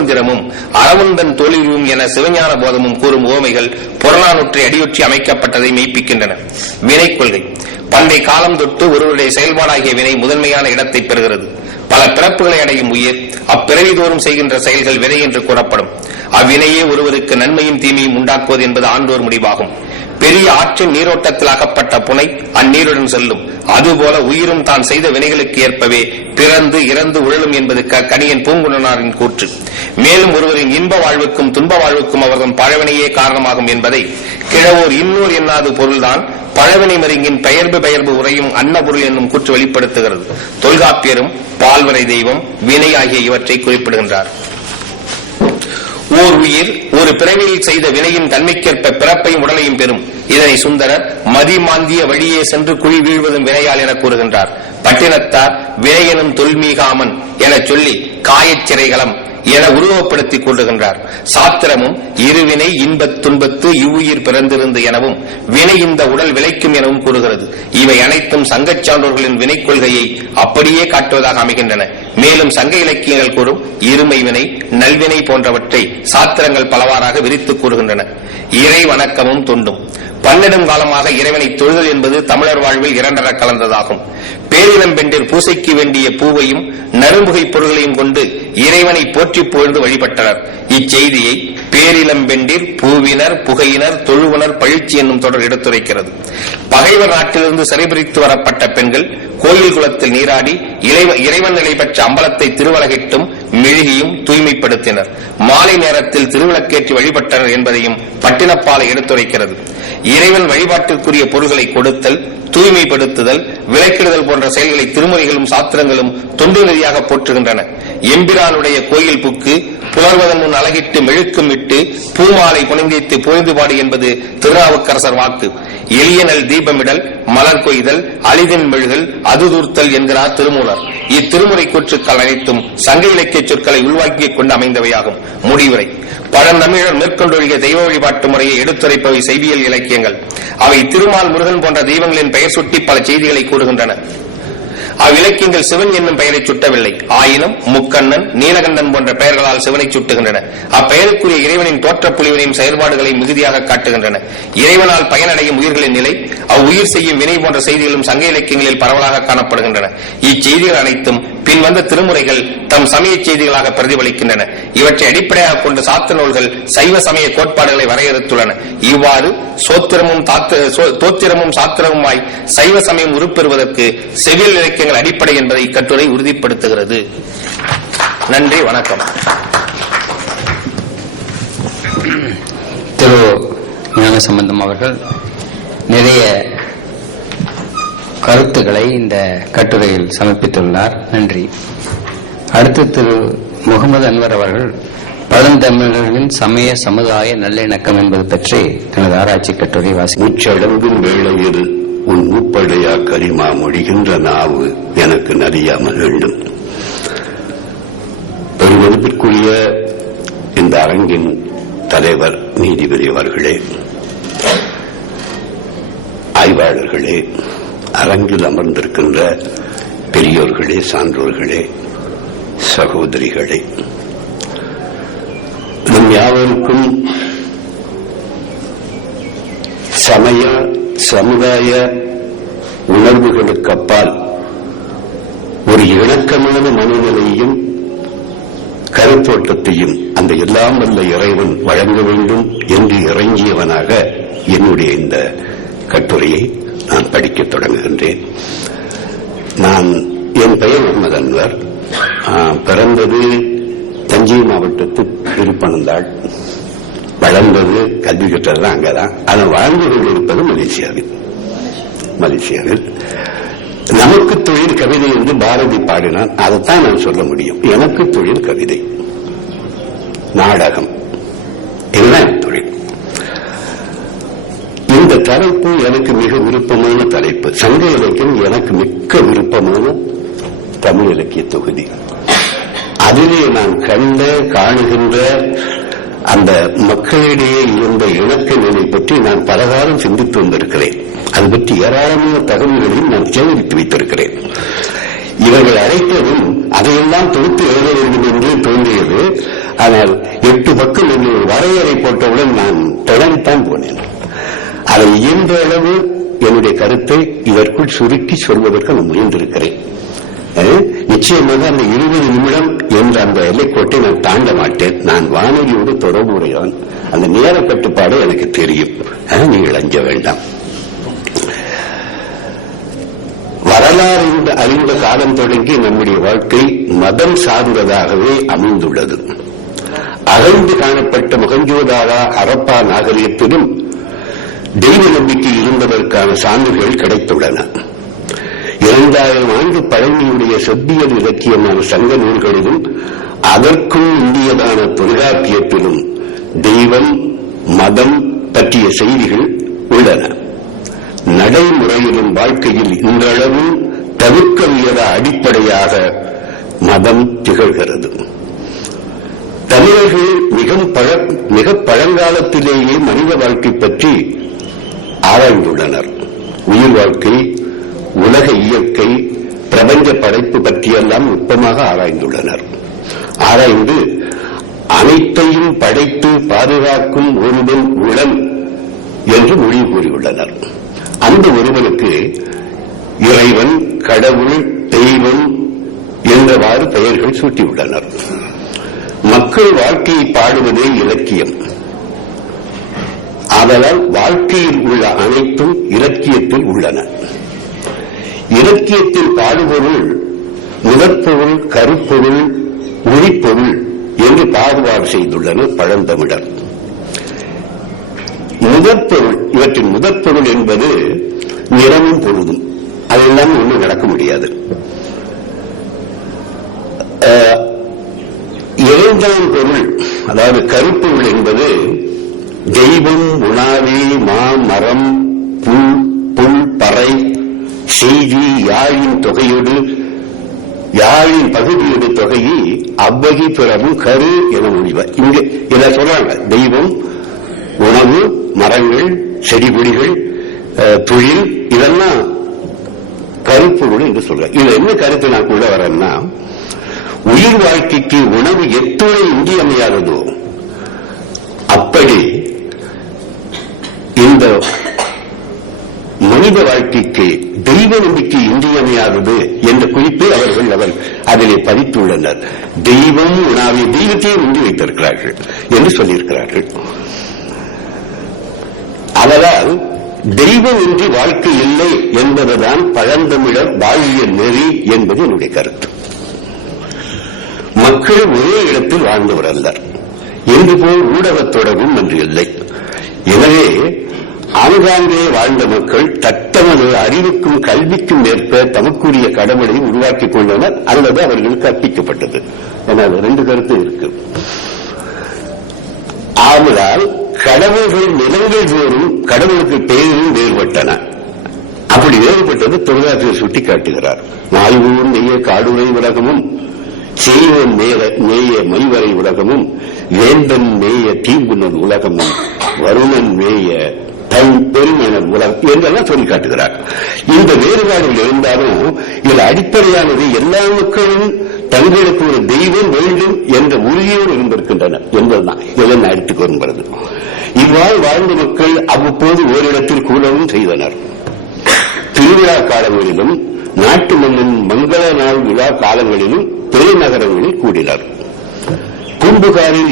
திருமந்திரமும் அறமுந்தன் தோழியும் என சிவஞான போதமும் கூறும் உவமைகள் புறநானூற்றை அடியொற்றி அமைக்கப்பட்டதை மெய்ப்பிக்கின்றன. வினை கொள்கை பண்டை காலம் தொட்டு ஒருவருடைய செயல்பாடாகிய வினை முதன்மையான இடத்தை பெறுகிறது. பல பிறப்புகளை அடையும் உயிர் அப்பிறவி தோறும் செய்கின்ற செயல்கள் வினை என்று கூறப்படும். அவ்வினையே ஒருவருக்கு நன்மையும் தீமையும் உண்டாக்குவது என்பது ஆண்டோர் முடிவாகும். பெரிய ஆற்றின் நீரோட்டத்தில் அகப்பட்ட புனை அந்நீருடன் செல்லும். அதுபோல உயிரும் தான் செய்த வினைகளுக்கு ஏற்பவே பிறந்து இறந்து உழலும் என்பது கணியன் பூங்குணனாரின் கூற்று. மேலும் ஒருவரின் இன்ப வாழ்வுக்கும் துன்ப வாழ்வுக்கும் அவர்தம் பழவினையே காரணமாகும் என்பதை கிழவோர் இன்னோர் எண்ணாது பொருள்தான் பழவினை மருங்கின் பெயர்பு உரையும் அன்னபொருள் என்னும் கூற்று வெளிப்படுத்துகிறது. தொல்காப்பியரும் பால்வரை தெய்வம் வினை ஆகிய இவற்றை குறிப்பிடுகின்றார். ஓர் உயிர் ஒரு பிறவியில் செய்த வினையின் தன்மைக்கேற்ப பிறப்பையும் உடலையும் பெறும். இதனை சுந்தரர் மதிமாந்திய வழியே சென்று குழி வீழ்வதும் வினையால் என கூறுகின்றார். பட்டினத்தார் வினையெனும் தொல்மீகாமன் என சொல்லி காயச் சிறைகளம் என உருவப்படுத்திக் கொள்ளுகின்றார். சாத்திரமும் இருவினை இன்பத் துன்பத்து இவ்வுயிர் பிறந்திருந்து எனவும் வினை இந்த உடல் விளைக்கும் எனவும் கூறுகிறது. இவை அனைத்தும் சங்கச் சான்றோர்களின் வினை கொள்கையை அப்படியே காட்டுவதாக அமைகின்றன. மேலும் சங்க இலக்கியங்கள் கூறும் இருமை வினை நல்வினை போன்றவற்றை சாத்திரங்கள் பலவாறாக விரித்துக் கூறுகின்றன. இறை வணக்கமும் தொண்டும் பன்னெடும் காலமாக இறைவனை தொழுதல் என்பது தமிழர் வாழ்வில் இரண்டர கலந்ததாகும். பேரிளம்பெண்டிர் பூசைக்கு வேண்டிய பூவையும் நறும்புகை பொருள்களையும் கொண்டு இறைவனை போற்றி புகழ்ந்து வழிபட்டனர். இச்செய்தியை பேரிளம்பெண்டிர் பூவினர் புகையினர் தொழுவனர் பழிச்சி என்னும் தொடர் எடுத்துரைக்கிறது. பகைவர் நாட்டிலிருந்து சிறைபிடித்து வரப்பட்ட பெண்கள் கோயில் குளத்தில் நீராடி இறைவன் நிலை பெற்ற அம்பலத்தை திருவலகிட்டும் மெழுகியும் தூய்மைப்படுத்தினர். மாலை நேரத்தில் திருவிளக்கேற்றி வழிபட்டனர் என்பதையும் பட்டினப்பாலை எடுத்துரைக்கிறது. இறைவன் வழிபாட்டிற்குரிய பொருள்களை கொடுத்தல் தூய்மைப்படுத்துதல் விளக்கிடுதல் போன்ற செயல்களை திருமுறைகளும் சாத்திரங்களும் தொண்டு நெறியாக போற்றுகின்றன. எம்பிரானுடைய கோயில் புக்கு புலர்வதன் முன் அழகிட்டு மெழுக்கும் விட்டு பூமாலை புனைந்து பொழுதுபாடு என்பது திருநாவுக்கரசர் வாக்கு. எளியனல் தீபமிடல் மலர் கொய்தல் அழிதன் மெழுகல் அதுதூர்த்தல் என்கிறார் திருமூலர். இத்திருமுறை கூற்றுக்கள் அனைத்தும் சங்க இலக்கிய சொற்களை உள்வாக்கிக் கொண்டு அமைந்தவையாகும். முடிவுரை பழந்தமிழர் மேற்கொண்டொழிய தெய்வ வழிபாட்டு முறையை எடுத்துரைப்பவை செய்தியல் இலக்கியங்கள். அவை திருமால் முருகன் போன்ற தெய்வங்களின் பெயர் சுட்டி பல செய்திகளை கூறுகின்றன. அவ்விலக்கியங்கள் சிவன் என்னும் பெயரை சுட்டவில்லை. ஆயினும் முக்கண்ணன் நீலகண்டன் போன்ற பெயர்களால் சிவனை சுட்டுகின்றன. அப்பெயருக்குரிய இறைவனின் தோற்ற புலிவனையும் செயல்பாடுகளையும் மிகுதியாக காட்டுகின்றன. இறைவனால் பயனடையும் உயிர்களின் நிலை அவ்வுயிர் செய்யும் வினை போன்ற செய்திகளும் சங்க இலக்கியங்களில் பரவலாக காணப்படுகின்றன. இச்செய்திகள் அனைத்தும் பின் வந்த திருமுறைகள் தம் சமய செய்திகளாக பிரதிபலிக்கின்றன. இவற்றை அடிப்படையாக கொண்டு சாத்திர நூல்கள் சைவ சமய கோட்பாடுகளை வரையறுத்துள்ளன. இவ்வாறு தோத்திரமும் சாத்திரமுமாய் சைவ சமயம் உருப்பெறுவதற்கு செவியல் இலக்கியங்கள் அடிப்படை என்பதை கட்டுரை உறுதிப்படுத்துகிறது. நன்றி, வணக்கம். திரு ஞானசம்பந்தம் அவர்கள் நிறைய கருத்துக்களை இந்த கட்டுரையில் சமர்ப்பித்துள்ளார். நன்றி. அடுத்து திரு முகமது அன்வர் அவர்கள் பழந்தமிழர்களின் சமய சமுதாய நல்லிணக்கம் என்பது பற்றி தனது ஆராய்ச்சி கட்டுரை முச்சடங்கும் வேளையில் உன் மூப்படையா கரிமா மொழிகின்ற நாவு எனக்கு நறியாமல் வேண்டும். பெருமதிப்பிற்குரிய இந்த அரங்கின் தலைவர் நீதிபதி அவர்களே, ஆய்வாளர்களே, அரங்கில் அமர்ந்திருக்கின்ற பெரியோர்களே, சான்றோர்களே, சகோதரிகளே, நம் யாவருக்கும் சமய சமுதாய உணர்வுகளுக்கு அப்பால் ஒரு இணக்கமான மனநிலையையும் கருத்தோட்டத்தையும் அந்த எல்லாம் வல்ல இறைவன் வழங்க வேண்டும் என்று இறங்கியவனாக என்னுடைய இந்த கட்டுரையை நான் படிக்கத் தொடங்குகின்றேன். என் பெயர் முகமது அன்வர். பிறந்தது தஞ்சை மாவட்டத்து திருப்பனந்தாள். வளர்ந்தது கல்வி கற்றதெல்லாம் அங்கதான். ஆனால் வாழ்ந்து கொண்டிருப்பது மலேசியாவில். நமக்கு தொழில் கவிதை என்று பாரதி பாடினான். அதைத்தான் நான் சொல்ல முடியும். எனக்கு தொழில் கவிதை, நாடகம், என்ன தொழில். இந்த தலைப்பு எனக்கு மிக விருப்பமான தலைப்பு. சங்க இலக்கியம் எனக்கு மிக்க விருப்பமான தமிழ் இலக்கிய தொகுதி. அதிலே நான் காணுகின்ற அந்த மக்களிடையே இருந்த இணக்க நிலை பற்றி நான் பலகாலம் சிந்தித்து வந்திருக்கிறேன். அது பற்றி ஏராளமான தகவல்களையும் நான் சேகரித்து வைத்திருக்கிறேன். இவர்கள் அழைத்ததும் அதையெல்லாம் தொகுத்து எழுத வேண்டும் என்று தோன்றியது. ஆனால் 8 பக்கம் என்று ஒரு வரையறை போட்டவுடன் நான் திணறித்தான் போனேன். அதை இயன்ற அளவு என்னுடைய கருத்தை இதற்குள் சுருக்கி சொல்வதற்கு நான் முயன்றிருக்கிறேன். நிச்சயமாக அந்த 20 நிமிடம் என்ற அந்த எல்லைக்கோட்டை நான் தாண்ட மாட்டேன். நான் வானொலியோடு தொடர்புடையவன். அந்த நேர கட்டுப்பாடு எனக்கு தெரியும். நீங்கள் அஞ்ச வேண்டாம். வரலாறு அறிந்த காலம் தொடங்கி நம்முடைய வாழ்க்கை மதம் சார்ந்ததாகவே அமைந்துள்ளது. அகழ்ந்து காணப்பட்ட மொஹஞ்சதாரோ ஹரப்பா நாகரிகத்திலும் தெய்வ நம்பிக்கை இருந்ததற்கான சான்றுகள் கிடைத்துள்ளன. 2000 ஆண்டு பழமையுடைய செவ்வியல் இலக்கியமான சங்க நூல்களிலும் அதற்கும் இந்தியதான தொல்காப்பியத்திலும் தெய்வம் மதம் பற்றிய செய்திகள் உள்ளன. நடைமுறையிலும் வாழ்க்கையில் இன்றளவும் தவிர்க்கவியத அடிப்படையாக மதம் திகழ்கிறது. தமிழர்கள் மிக பழங்காலத்திலேயே மனித வாழ்க்கை பற்றி ஆராய்ந்துள்ளனர். உயிர் வாழ்க்கை, உலக இயற்கை, பிரபஞ்ச படைப்பு பற்றியெல்லாம் நுட்பமாக ஆராய்ந்துள்ளனர். ஆராய்ந்து அனைத்தையும் படைத்து பாதுகாக்கும் ஒருவன் உளன் என்று மொழி கூறியுள்ளனர். அந்த ஒருவனுக்கு இறைவன், கடவுள், தெய்வம் என்றவாறு பெயர்கள் சூட்டியுள்ளனர். மக்கள் வாழ்க்கையை பாடுவதே இலக்கியம். ஆதலால் வாழ்க்கையில் உள்ள அனைத்தும் இலக்கியத்தில் உள்ளன. இலக்கியத்தில் பாடுபொருள், முதற்பொருள், கருப்பொருள், உரிப்பொருள் என்று பாகுபாடு செய்துள்ளனர் பழந்தமிழர். முதற்பொருள், இவற்றின் முதற்பொருள் என்பது நிறமும் பொழுதும். அதெல்லாம் ஒன்றும் நடக்க முடியாது. இரண்டாம் பொருள், அதாவது கருப்பொருள் என்பது தெய்வம், உணாவி, மரம், புல், பறை, செய்தி, யாழின் தொகையோடு யாழின் பகுதியோடு தொகையை அவ்வகை பிறவும் கரு என முடிவார். இங்க இதை சொல்றாங்க. தெய்வம், உணவு, மரங்கள், செடி கொடிகள், தொழில், இதெல்லாம் கருப்பொருள் என்று சொல்றாங்க. இதுல என்ன கருத்து நான் கொள்ள வரேன்னா, உயிர் வாழ்க்கைக்கு உணவு எத்துணை இன்றியமையாததோ அப்படி இந்த மனித வாழ்க்கைக்கு தெய்வ நம்பிக்கை இன்றியமையாதது என்ற குறிப்பை அவர்கள் அதிலே பதித்துள்ளனர். தெய்வம் உணாவிய தெய்வத்தையே முந்தி வைத்திருக்கிறார்கள் என்று சொல்லியிருக்கிறார்கள். அதனால் தெய்வம் இன்றி வாழ்க்கை இல்லை என்பதுதான் பழந்தமிழர் வாழ்வியல் நெறி என்பது என்னுடைய கருத்து. மக்கள் ஒரே இடத்தில் வாழ்ந்தவர் அல்லர். என்று போல் ஊடகத் தொடர்பும் அன்று இல்லை. எனவே ஆங்காங்கே வாழ்ந்த மக்கள் தத்தமது அறிவுக்கும் கல்விக்கும் ஏற்ப தமக்குரிய கடவுளை உருவாக்கிக் கொண்டனர் அல்லது அவர்களுக்கு கற்பிக்கப்பட்டது. ஆனால் 2 கருத்து இருக்கு. ஆதலால் கடவுள்கள் நிலங்கள் தோறும் கடவுளுக்கு பெயரும் வேறுபட்டன. அப்படி வேறுபட்டது தொல்காப்பியர் சுட்டிக்காட்டுகிறார். மாய்வோன் நெய்ய காடுரை உலகமும், செய்வோன் மேய மைவரை உலகமும், வேந்தன் மேய தீம்புணன் உலகமும், வருணன் மேய தன் பெருமன உலகம் என்றெல்லாம் சொல்லி காட்டுகிறார். இந்த வேறுபாடுகள் இருந்தாலும் இதில் அடிப்படையானது எல்லா மக்களும் தங்களுக்கு ஒரு தெய்வம் வேண்டும் என்ற உறுதியோடு இருந்திருக்கின்றனர் என்பதுதான் இதன் அடித்துக் வருகிறது. இவ்வாறு வாழ்ந்த மக்கள் அவ்வப்போது ஓரிடத்தில் கூடவும் செய்தனர். திருவிழா காலங்களிலும் நாட்டு மண்ணின் மங்கள நாள் விழா காலங்களிலும் பெருநகரங்களில் கூடினர். பூம்புகாரில்